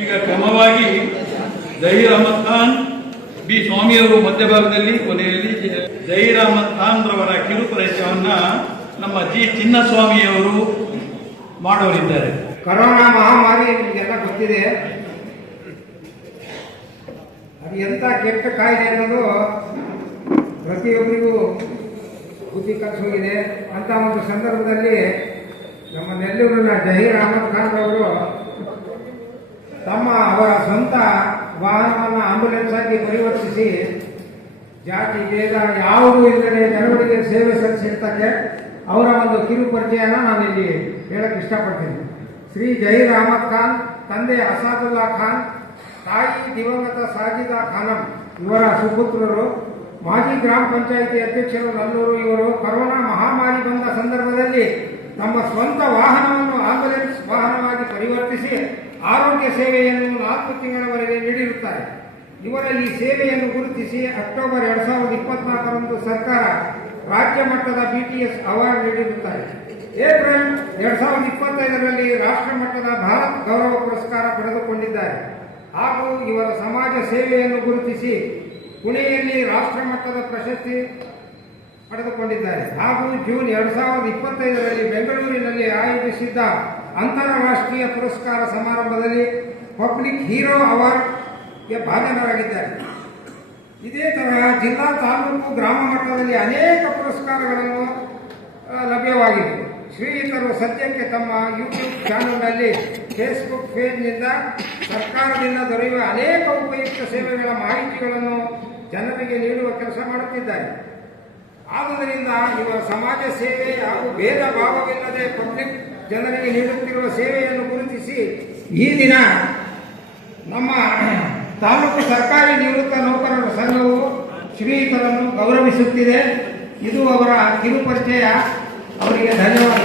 ಈಗ ಕ್ರಮವಾಗಿ ಜಹೀರ್ ಅಹಮದ್ ಖಾನ್ ಬಿ ಸ್ವಾಮಿಯವರು ಮಧ್ಯಭಾಗದಲ್ಲಿ, ಕೊನೆಯಲ್ಲಿ ಜಹೀರ್ ಅಹಮದ್ ಖಾನ್ ರವರ ಕಿರುಪರಿಚಯವನ್ನ ನಮ್ಮ ಜಿ ಚಿನ್ನಸ್ವಾಮಿಯವರು ಮಾಡೋರಿದ್ದಾರೆ. ಕೊರೋನಾ ಮಹಾಮಾರಿ ನಿಮಗೆಲ್ಲ ಗೊತ್ತಿದೆ. ಅದು ಎಂಥ ಕೆಟ್ಟ ಕಾಯಿಲೆ ಅನ್ನೋದು ಪ್ರತಿಯೊಬ್ಬರಿಗೂ ಬುದ್ಧಿ ಕಲಿಸೋಗಿದೆ. ಅಂತ ಒಂದು ಸಂದರ್ಭದಲ್ಲಿ ನಮ್ಮ ನೆಲ್ಲೂರಿನ ಜಹೀರ್ ಅಹಮದ್ ಖಾನ್ ಅವರು ಅವರ ಸ್ವಂತ ವಾಹನವನ್ನು ಆಂಬ್ಯುಲೆನ್ಸ್ ಆಗಿ ಪರಿವರ್ತಿಸಿ ಜಾತಿ ಭೇದ ಯಾವುದೂ ಇಲ್ಲದೆ ಜನರಿಗೆ ಸೇವೆ ಸಲ್ಲಿಸಿರ್ತಕ್ಕೆ ಅವರ ಒಂದು ಕಿರು ಪರಿಚಯನ ನಾನಿಲ್ಲಿ ಹೇಳಕ್ಕೆ ಇಷ್ಟಪಡ್ತೀನಿ. ಶ್ರೀ ಜಹೀರ್ ಅಹಮದ್ ಖಾನ್ ತಂದೆ ಅಸಾದುಲ್ಲಾ ಖಾನ್, ತಾಯಿ ದಿವಂಗತ ಸಾಜಿದಾ ಖಾನಂ ಇವರ ಸುಪುತ್ರರು. ಮಾಜಿ ಗ್ರಾಮ ಪಂಚಾಯಿತಿ ಅಧ್ಯಕ್ಷರು ನಲ್ಲೂರು ಇವರು ಕೊರೋನಾ ಮಹಾಮಾರಿ ಬಂದ ಸಂದರ್ಭದಲ್ಲಿ ತಮ್ಮ ಸ್ವಂತ ವಾಹನವನ್ನು ಆಂಬ್ಯುಲೆನ್ಸ್ ವಾಹನವಾಗಿ ಪರಿವರ್ತಿಸಿ ಆರೋಗ್ಯ ಸೇವೆಯನ್ನು 4 ತಿಂಗಳವರೆಗೆ ನೀಡಿರುತ್ತಾರೆ. ಇವರ ಈ ಸೇವೆಯನ್ನು ಗುರುತಿಸಿ ಅಕ್ಟೋಬರ್ 2024ರಂದು ಸರ್ಕಾರ ರಾಜ್ಯ ಮಟ್ಟದ BTS ಅವಾರ್ಡ್ ನೀಡಿರುತ್ತಾರೆ. ಏಪ್ರಿಲ್ 2025ರಲ್ಲಿ ರಾಷ್ಟ್ರ ಮಟ್ಟದ ಭಾರತ್ ಗೌರವ ಪುರಸ್ಕಾರ ಪಡೆದುಕೊಂಡಿದ್ದಾರೆ. ಹಾಗೂ ಇವರ ಸಮಾಜ ಸೇವೆಯನ್ನು ಗುರುತಿಸಿ ಪುಣೆಯಲ್ಲಿ ರಾಷ್ಟ್ರ ಮಟ್ಟದ ಪ್ರಶಸ್ತಿ ಪಡೆದುಕೊಂಡಿದ್ದಾರೆ. ಹಾಗೂ ಜೂನ್ 2025ರಲ್ಲಿ ಬೆಂಗಳೂರಿನಲ್ಲಿ ಆಯೋಜಿಸಿದ್ದ ಅಂತಾರಾಷ್ಟ್ರೀಯ ಪುರಸ್ಕಾರ ಸಮಾರಂಭದಲ್ಲಿ ಪಬ್ಲಿಕ್ ಹೀರೋ ಅವಾರ್ಡ್ಗೆ ಭಾಜನರಾಗಿದ್ದಾರೆ. ಇದೇ ತರಹ ಜಿಲ್ಲಾ, ತಾಲೂಕು, ಗ್ರಾಮ ಮಟ್ಟದಲ್ಲಿ ಅನೇಕ ಪುರಸ್ಕಾರಗಳನ್ನು ಲಭ್ಯವಾಗಿವೆ. ಶ್ರೀಯುತರು ಸದ್ಯಕ್ಕೆ ತಮ್ಮ ಯೂಟ್ಯೂಬ್ ಚಾನೆಲ್ನಲ್ಲಿ, ಫೇಸ್ಬುಕ್ ಪೇಜ್ನಿಂದ ಸರ್ಕಾರದಿಂದ ದೊರೆಯುವ ಅನೇಕ ಉಪಯುಕ್ತ ಸೇವೆಗಳ ಮಾಹಿತಿಗಳನ್ನು ಜನರಿಗೆ ನೀಡುವ ಕೆಲಸ ಮಾಡುತ್ತಿದ್ದಾರೆ. ಆದುದರಿಂದ ಇವರ ಸಮಾಜ ಸೇವೆ ಹಾಗೂ ಭೇದ ಭಾವವಿಲ್ಲದೆ ಪಬ್ಲಿಕ್ ಜನರಿಗೆ ನೀಡುತ್ತಿರುವ ಸೇವೆಯನ್ನು ಗುರುತಿಸಿ ಈ ದಿನ ನಮ್ಮ ತಾಲೂಕು ಸರ್ಕಾರಿ ನಿವೃತ್ತ ನೌಕರರ ಸಂಘವು ಶ್ರೀಯುತರನ್ನು ಗೌರವಿಸುತ್ತಿದೆ. ಇದು ಅವರ ಕಿರುಪರಿಚಯ. ಅವರಿಗೆ ಧನ್ಯವಾದ.